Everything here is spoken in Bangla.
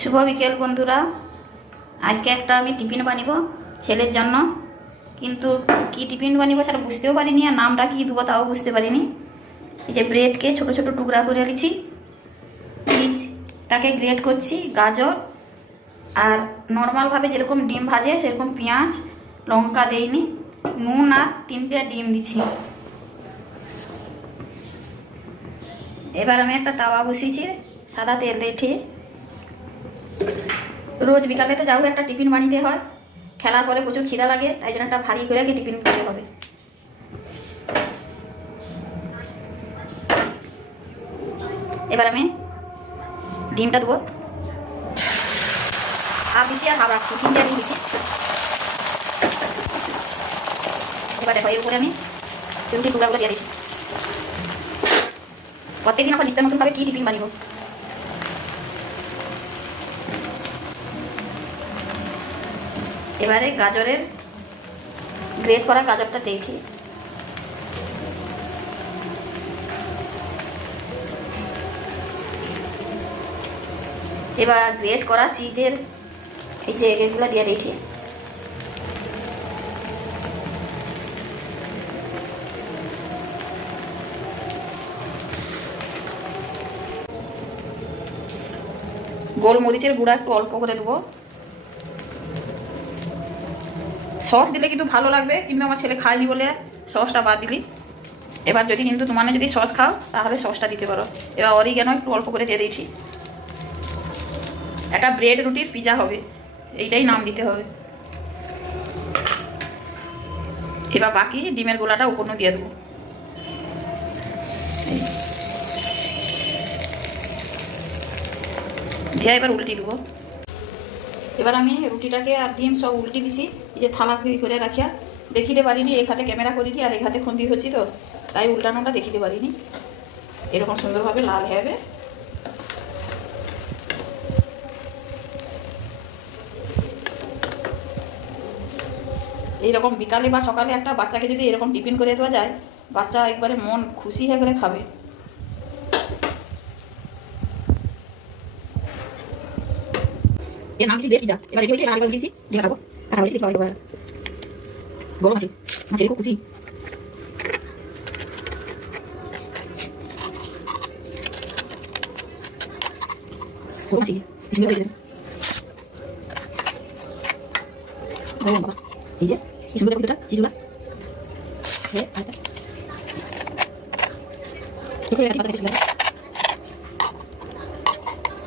শুভ বিকেল বন্ধুরা। আজকে একটা আমি টিফিন বানাবো ছেলের জন্য, কিন্তু কি টিফিন বানাবো সেটা বুঝতেও পারিনি, আর নামটা কি দেবো তাও বুঝতে পারিনি। এই যে ব্রেডকে ছোট ছোট টুকরা করে নিচ্ছি, চিজটাকে গ্রেট করছি, গাজর আর নর্মালভাবে যেরকম ডিম ভাজে সেরকম পেঁয়াজ লঙ্কা দেইনি, নুন আর 3টে ডিম দিচ্ছি। এবার আমি একটা তাওয়া বসিয়েছি, সাদা তেল দিয়ে ঠিক। রোজ বিকালে তো যাও একটা টিফিন বানিতে হয়, খেলার পরে প্রচুর খিদা লাগে, তাই জন্য একটা ভারী করে আগে টিফিন দিতে হবে। এবার আমি ডিমটা দেবো, হাফ দিচ্ছি আর হাফ রাখছি, 3টে ডিম দিচ্ছি। এবার দেখো এর উপরে আমি রুটি টুকরাগুলো দিয়ে দিচ্ছি। প্রত্যেকদিন আবার নিত্য নতুনভাবে কী টিফিন বানিব। এবারে গাজরের গ্রেট করা গাজরটা দেখি, এবার গ্রেট করা চিজের এই যে এগুলো দিয়ে দেখি। গোলমরিচের গুঁড়া একটু অল্প করে দেবো। সস দিলে কিন্তু ভালো লাগবে, কিন্তু আমার ছেলে খায়নি বলে সসটা বাদ দিলি। এবার যদি কিন্তু তোমার যদি সস খাও তাহলে সসটা দিতে পারো। এবার অরিগ্যানো একটু অল্প করে দিয়ে দিয়েছি। একটা ব্রেড রুটির পিজা হবে, এইটাই নাম দিতে হবে। এবার বাকি ডিমের গোলাটা উপর দিয়ে দেবো। দিয়ে এবার উল্টি দেবো। এবার আমি রুটিটাকে আর ডিম সব উল্টি দিছি, এই যে থালা করে রাখিয়া দেখিতে পারিনি, এক হাতে ক্যামেরা করিনি আর এক হাতে খুন্তি হচ্ছি, তো তাই উল্টানোটা দেখিতে পারিনি। এরকম সুন্দরভাবে লাল হবে। এইরকম বিকালে বা সকালে একটা বাচ্চাকে যদি এরকম টিফিন করে দেওয়া যায়, বাচ্চা একবারে মন খুশি হয়ে করে খাবে। নাম দিচ্ছি পিজা। এবার রেখে দিয়েছি, আরেকবার দিয়েছি দিয়ে খাবো। কাটা হয়ে দেখতে পাবো গরম আছে, মাছের খুব খুশি। গরম আছে কিছু করে দেবেন। গরম বাবা, এই যে কিছু করে দুটা চিজুলা হ্যাঁ আরেকটা একটু করে কাটি পাতা কিছু